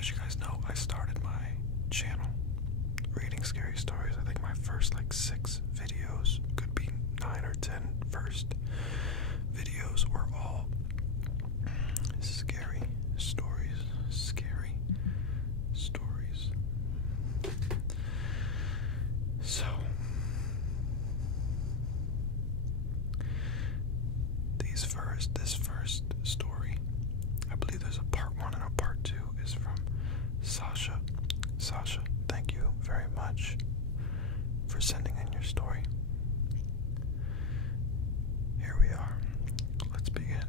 As you guys know, I started my channel reading scary stories. I think my first 6 videos, could be 9 or 10 first videos, were all scary stories. Scary stories. So, this first story, I believe there's a part 1 and a part 2, is from Sasha. Sasha, thank you very much for sending in your story. Here we are. Let's begin.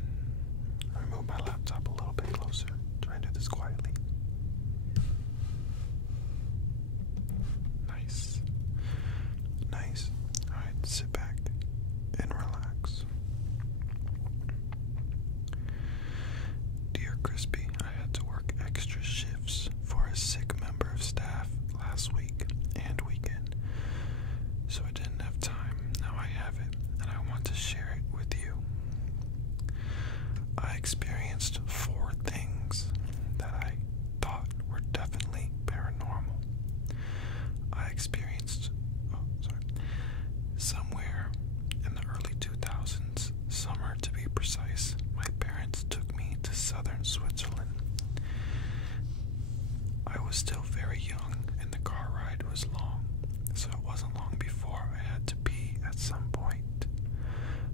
Let me move my laptop a little bit closer. Try and do this quietly. Nice. Nice. Alright, sit back and relax. Dear Crispy, I had to work extra shifts for a sick member of staff last week and weekend, so I didn't have time. Now I have it, and I want to share it with you. I experienced 4 things that I thought were definitely paranormal. I experienced, somewhere in the early 2000s, summer to be precise, my parents took me to southern Switzerland. I was still very young, and the car ride was long, so it wasn't long before I had to pee at some point.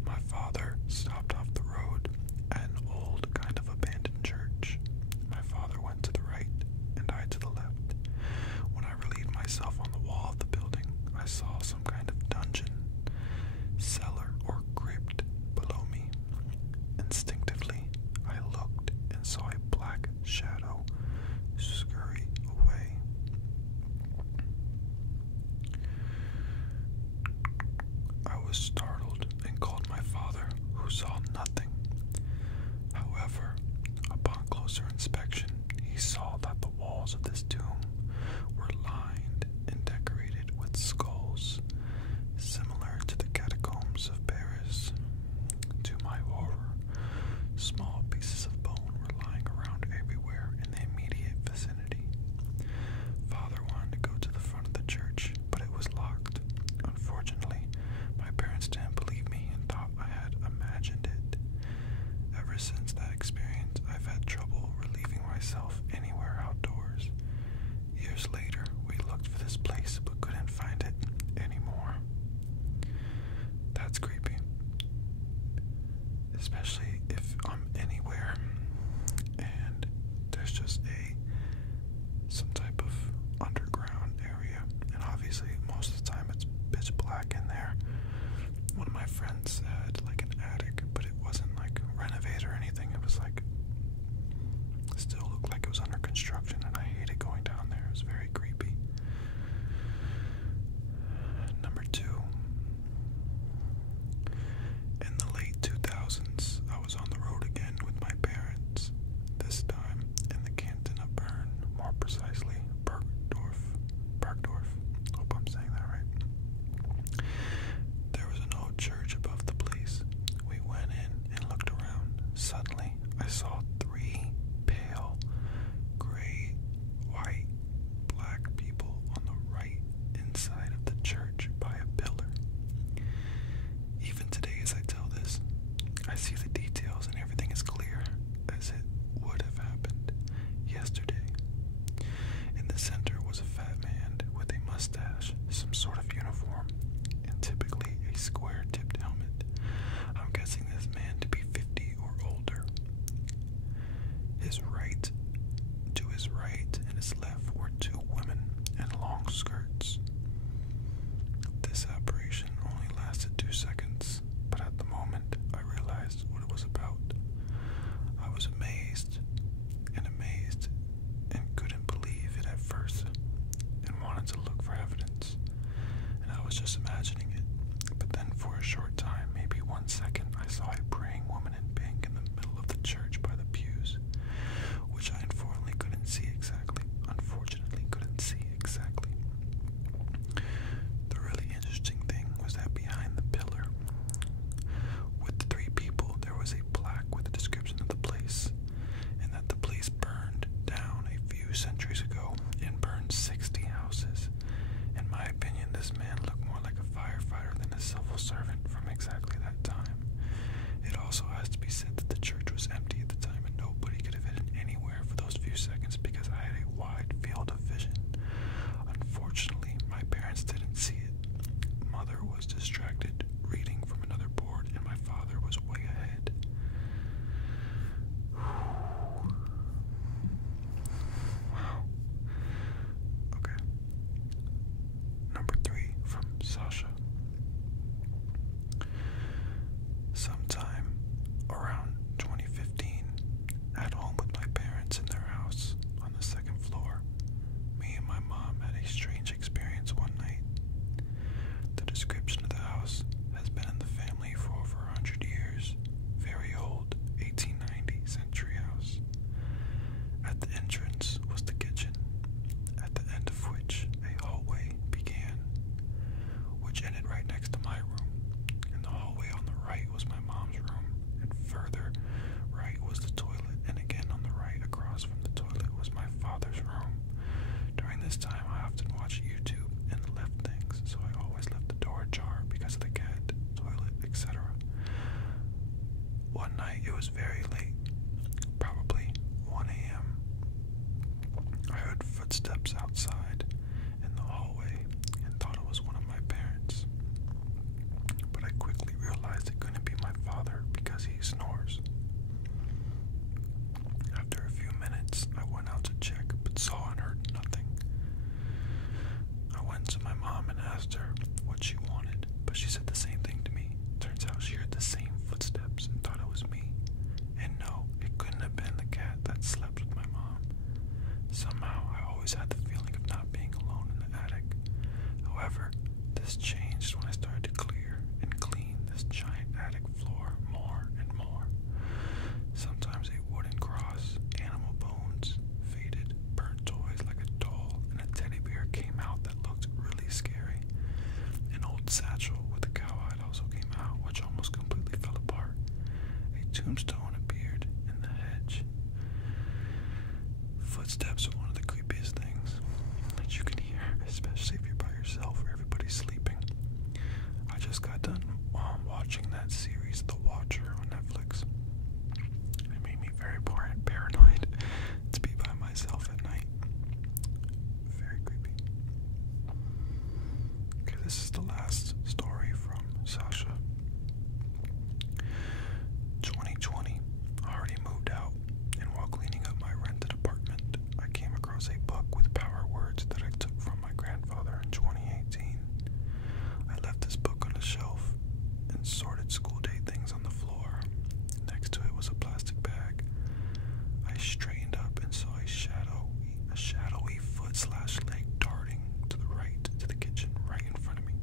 My father stopped off the road at an old, kind of abandoned church. My father went to the right, and I to the left. When I relieved myself on the wall of the building, I saw some kind of dungeon, cellar, or crypt below me. Instinctively, I looked and saw a black shadow scurry away. I was startled and called my father, who saw nothing. However, upon closer inspection, he saw that the walls of this tomb were lined and decorated with skulls, similar to the catacombs of Paris. To my horror, small pieces of bone were lying around everywhere in the immediate vicinity. Father wanted to go to the front of the church, but it was locked. Unfortunately, my parents didn't believe me and thought I had imagined it. Ever since that experience, I've had trouble relieving myself anywhere outdoors. Years later, we looked for this place but couldn't find it anymore. That's creepy. Especially if I'm anywhere and there's just some type of underground area, and obviously most of the time it's pitch black in there. One of my friends had an attic, but it wasn't renovated or anything. It was still looked like it was under construction, and I hated going down there. It was very creepy. Number 2. In the late 2000s, I was on the road again with my parents, this time in the canton of Bern, more precisely Bergdorf. Hope I'm saying that right. There was an old church above the place. We went in and looked around. Suddenly, I saw 3 pale, gray, white, black people on the right inside of the church by a pillar. Even today, as I tell this, I see the details and everything is clear as it would have happened yesterday. In the center was a fat man with a mustache, some sort of uniform, and typically a square-tipped helmet. I'm guessing this man to be 50 or older. To his right and his left were 2 women in long skirts. This apparition only lasted 2 seconds, but at the moment I realized what it was about. I was amazed and couldn't believe it at first and wanted to look for evidence, and I was just imagining it. But then for a short time, maybe 1 second, I saw a praying woman in pink in the middle of the church by the pews, which I unfortunately couldn't see exactly. centuries ago and burned 60 houses. In my opinion, this man looked more like a firefighter than a civil servant from exactly that time. It also has to be said that the church was empty at the time and nobody could have hidden anywhere for those few seconds because I had a wide field of vision. Unfortunately, my parents didn't see it. Mother was distracted reading from another board and my father was way ahead. Wow. Okay. Number 3 from Sasha. Sometime around 2015, at home with my parents in their house on the second floor, me and my mom had a strange experience one night. The description of the house has been in the family for over 100 years. Very old, 1890 century house. At the entrance was the kitchen, at the end of which a hallway began, which ended right next to my room. And the hallway on the right was my mom's room, and further right was the toilet, and again on the right across from the toilet was my father's room. During this time, I often watched YouTube and left things, so I always left the door ajar because of the cat, toilet, etc. One night, it was very late, probably 1 a.m. I heard footsteps outside in the hallway and thought it was one of my parents. But I quickly realized it couldn't be my father because he snores. After a few minutes, I went out to check but saw and heard nothing. I went to my mom and asked her what she wanted, but she said the same thing to me. Turns out she heard the same footsteps and thought it was me. And no, it couldn't have been the cat that slept with my mom. Somehow, I always had the feeling of not being alone in the attic. However, this changed when I started to clear and clean this giant attic floor more and more. Sometimes a wooden cross, animal bones, faded, burnt toys like a doll, and a teddy bear came out that looked really scary. An old satchel with a cow hide also came out, which almost completely fell apart. A tombstone appeared in the hedge. Footsteps are one of the creepiest things that you can hear, especially if you're by yourself or everybody's sleeping. I just got done watching that series, The Watcher, on Netflix. It made me very paranoid to be by myself at night. Very creepy. Okay, this is the last story from Sasha. 2020, I already moved out, and while cleaning up my rented apartment, I came across a book with power words that I took from my grandfather in 2018. I left this book on a shelf and sorted school day things on the floor. Next to it was a plastic bag. I straightened up and saw a shadowy foot/leg darting to the right to the kitchen right in front of me.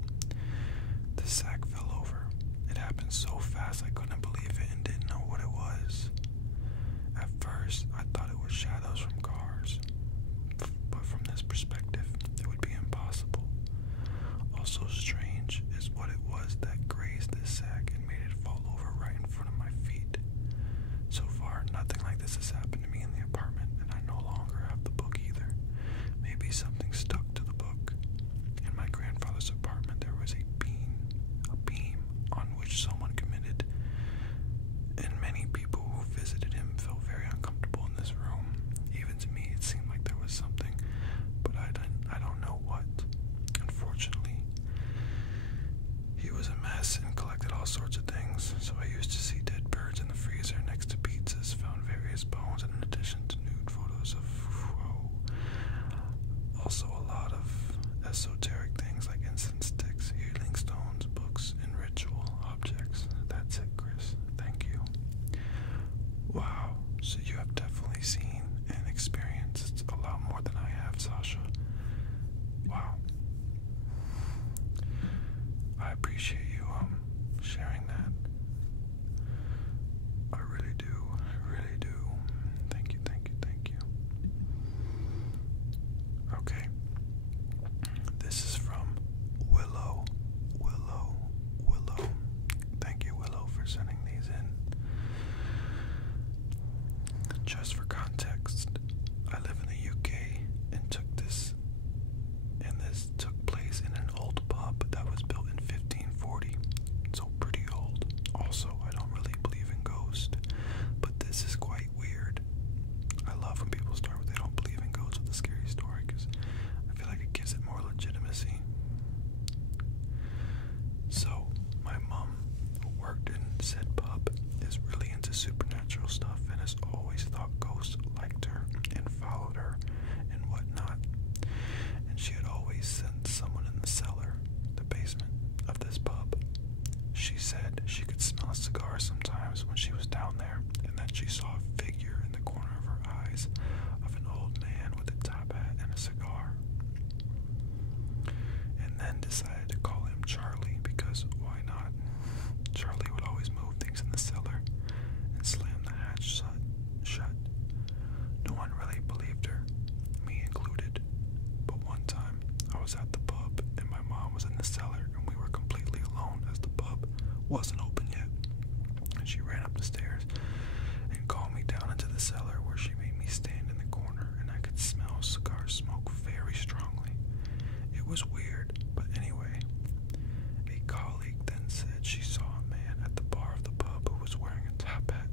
The sack fell over. It happened so fast I couldn't believe it and didn't know what it was. At first, I thought it was shadows from cars, but from this perspective, it would be impossible. Also strange is what it was that grazed this sack and made it fall over right in front of my feet. So far, nothing like this has happened to me in the apartment, and I no longer have the book either. Maybe something stuck to the book. In my grandfather's apartment, there was a beam on which someone committed, and many people who visited him felt very uncomfortable in this room. Even to me, it seemed like there was something, but I don't know what. Unfortunately, he was a mess and collected all sorts of things, so I used to see dead birds in the freezer next to pizzas, found various bones, and in addition to nude photos of, also a lot of esoteric things like incense sticks, healing stones, books, and ritual objects. That's it, Chris. Thank you. Wow, so you have definitely seen and experienced a lot more than I have, Sasha. Wow. I appreciate you sharing that. I really do. Thank you. Okay, wasn't open yet. And she ran up the stairs and called me down into the cellar, where she made me stand in the corner, and I could smell cigar smoke very strongly. It was weird, but anyway, a colleague then said she saw a man at the bar of the pub who was wearing a top hat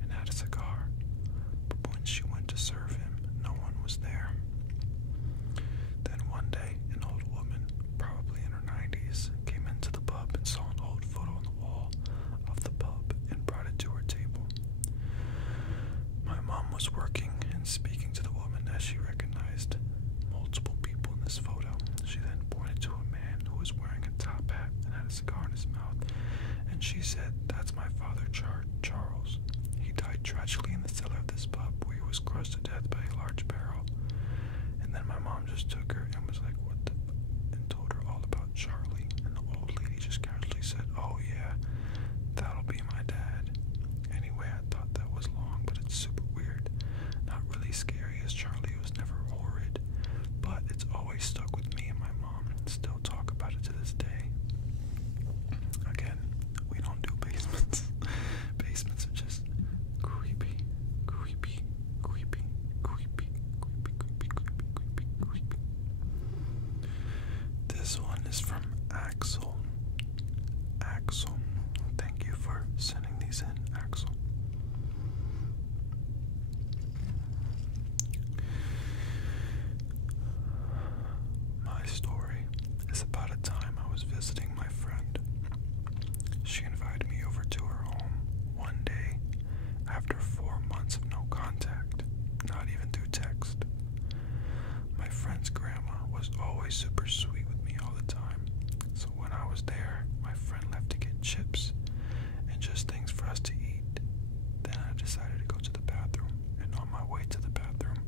and had a cigar, but when she went to serve him, no one was there. Then one day, an old woman, probably in her 90s, came into the pub and saw an old photo on the wall of the pub and brought it to her table. My mom was working and speaking to the woman as she recognized multiple people in this photo. She then pointed to a man who was wearing a top hat and had a cigar in his mouth, and she said, "That's my father, Charles. He died tragically in the cellar of this pub, where he was crushed to death by a large barrel." And then my mom just took her and was like, "What the f-" and told her all about Charlie, and the old lady just casually said, "Oh yeah, that'll be my dad." Anyway, I thought that was long, but it's super weird. Not really scary, as Charlie was never horrid, but it's always stuck with me and my mom. Still talk about it to this day. Again, we don't do basements. Basements are just creepy, creepy, creepy, creepy, creepy, creepy, creepy, creepy, creepy. This one is from Axel. Axel, thank you for sending these in, Axel. My story is about a time I was visiting my friend. She invited me over to her home one day after 4 months of no contact, not even through text. My friend's grandma was always super sweet with me all the time, so when I was there, my friend left to get chips and just things for us to eat. Then I decided to go to the bathroom, and on my way to the bathroom,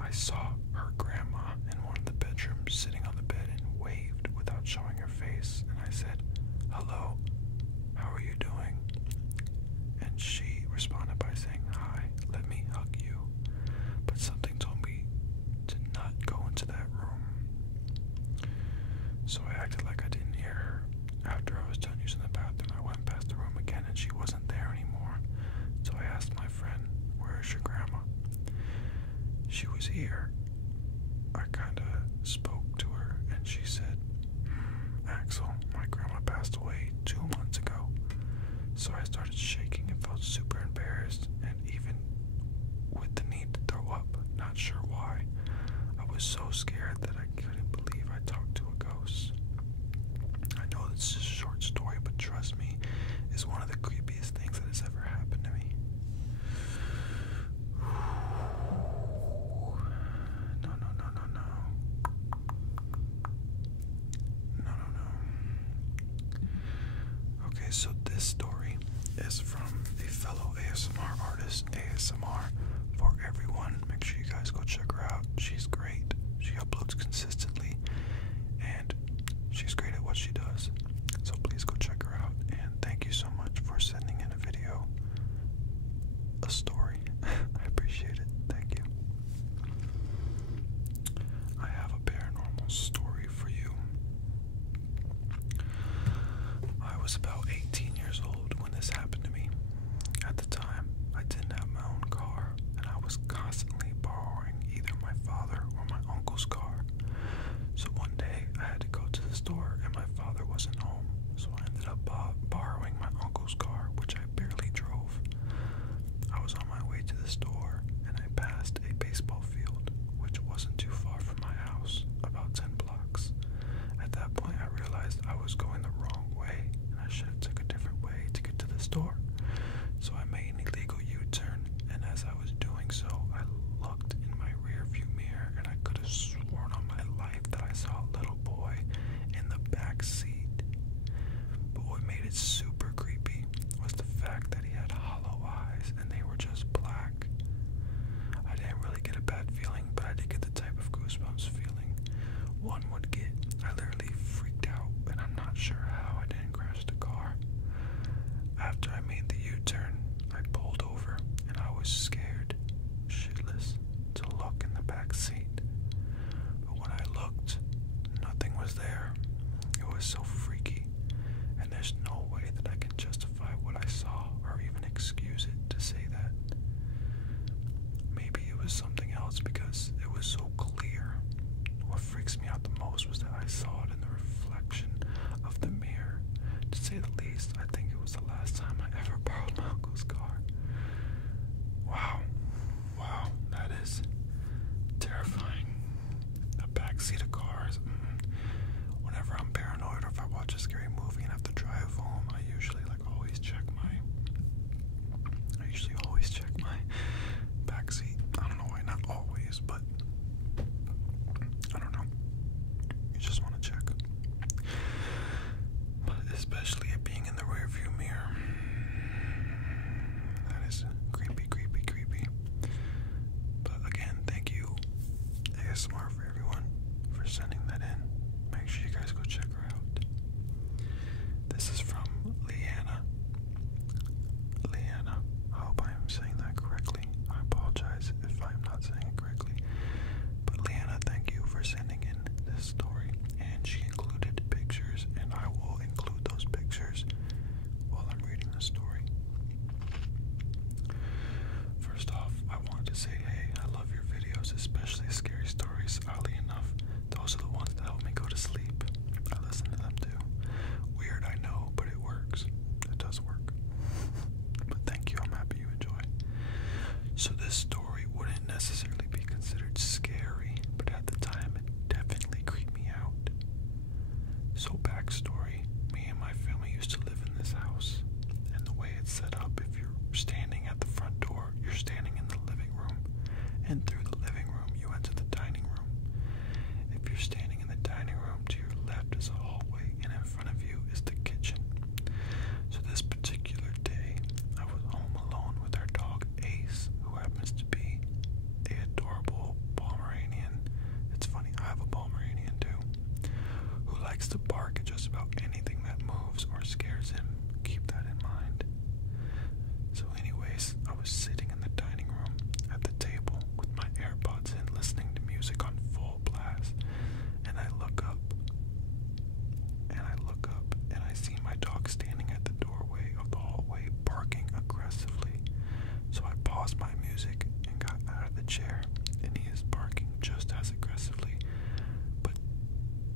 I saw her grandma in one of the bedrooms sitting on the bed and waved without showing her face, and I said, "Hello, how are you doing?" And she responded by saying, "Hi, let me hug you." But something told me to not go into that room, so I acted like I didn't hear her. After I was done using the bathroom, I went past the room again and she wasn't there anymore. So I asked my friend, "Where is your grandma?" She was here. I kinda spoke to her and she said, "Axel, my grandma passed away 2 months ago." So I started shaking and felt super embarrassed, and even with the need to throw up, not sure why. I was so scared that I couldn't believe I talked to a ghost. I know this is a short story, but trust me, it's one of the creepiest things that has ever happened to me. No, no, no, no, no. No, no, no. Okay, so this story is from a fellow ASMR artist, ASMR for Everyone. Make sure you guys go check her out. She's great. She uploads consistently, and she's great at what she does. So please go check her out, and thank you so much for sending in a video, a story. I appreciate it. Thank you. I have a paranormal story for you. I was about 18 years old when this happened to me. At the time, I didn't have my own car, and I was constantly borrowing either my father or my uncle's car. So one day, I had to go to the store, and my father wasn't home, so I ended up borrowing my uncle's car, which I barely drove. I was on my way to the store, and I passed a baseball field, which wasn't too far from my house, about 10 blocks. At that point, I realized I was going the wrong way, and I should have took a different way to get to the store. So I made an illegal U-turn, and as I was doing so, I looked in my rearview mirror, and I could have sworn on my life that I saw a little boy in the back seat. But what made it super creepy was the fact that he had hollow eyes, and they were just black. I didn't really get a bad feeling, but I did get the type of goosebumps feeling one would get. I literally freaked out, and I'm not sure how I didn't crash the car. After I made the U-turn, I pulled over, and I was scared shitless to look in the back seat. But when I looked, nothing was there. It was so freaky, and there's no backseat of cars. Whenever I'm paranoid or if I watch a scary movie and have to drive home, I usually always check my backseat. I don't know why, not always, but I don't know. You just want to check. But especially it being in the rearview mirror. That is creepy, creepy, creepy. But again, thank you, ASMR, for everyone for sending that in. Make sure you guys go check her out. This is from Leanna. Leanna, I hope I am saying that correctly. I apologize if I'm not saying it correctly. But Leanna, thank you for sending in this story. And she included pictures, and I will include those pictures while I'm reading the story. First off, I wanted to say, hey, I love your videos, especially scary stories. Oddly enough, those are the ones that help me go to sleep. I listen to them too. Weird, I know, but it works. It does work. But thank you, I'm happy you enjoy. So this story wouldn't necessarily be considered scary, but at the time it definitely creeped me out. So backstory, me and my family used to live in this house, and the way it's set up, if you're standing at the front door, you're standing in the living room, and through the living room you enter the dining room. If you're standing in the dining room, to your left is a hallway, and in front of you is the kitchen. So this particular day, I was home alone with our dog Ace, who happens to be a adorable Pomeranian. It's funny, I have a Pomeranian too, who likes to bark at just about anything that moves or scares him. Keep that in mind. So anyways, I was sitting in the dining room at the table with my AirPods in, listening to music on full blast, and I look up, and I see my dog standing at the doorway of the hallway barking aggressively. So I paused my music and got out of the chair, and he is barking just as aggressively, but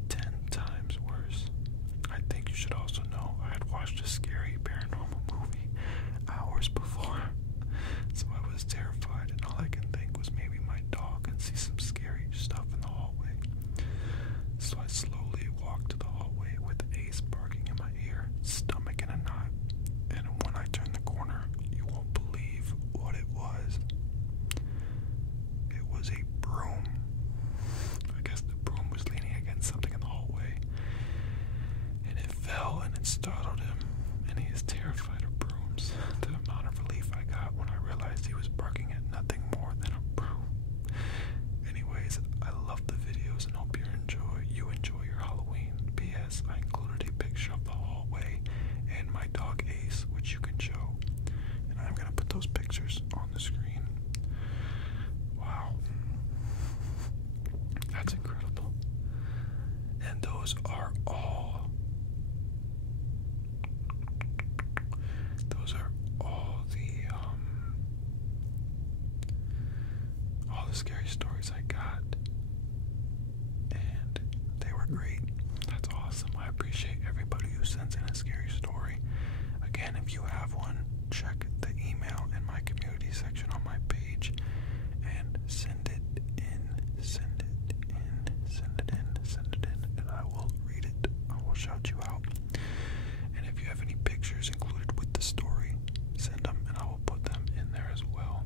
10 times worse. I think you should also know I had watched a scary paranormal movie hours before, so I was terrified, and all I can think was maybe my dog can see some scary stuff in the hallway. So I slowly walked to the hallway with Ace barking in my ear, stomach in a knot, and when I turned the corner, you won't believe what it was. It was a broom. I guess the broom was leaning against something in the hallway, and it fell and it startled him, and he is terrified of brooms. The amount of relief I got when I realized he was barking at nothing more than a broom. Anyways, I love the videos and hope you enjoy your Halloween. P.S. I included a picture of the hallway and my dog Ace, which you can show, and I'm gonna put those pictures on the screen. Wow, that's incredible. And those are all the scary stories I got, and they were great. That's awesome. I appreciate everybody who sends in a scary story. Again, if you have one, check the email in my community section on my page and send it in, send it in, send it in, send it in, and I will read it. I will shout you out. And if you have any pictures included with the story, send them and I will put them in there as well.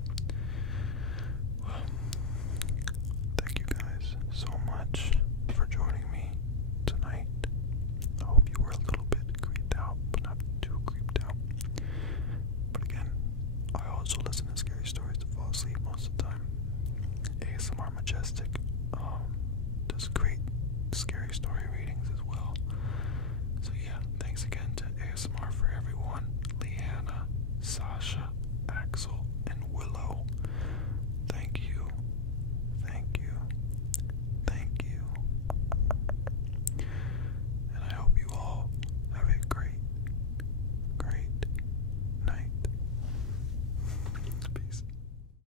Well, thank you guys so much for joining me tonight. I hope you were a little bit creeped out, but not too creeped out. But again, I also listen to scary stories to fall asleep most of the time. ASMR Majestic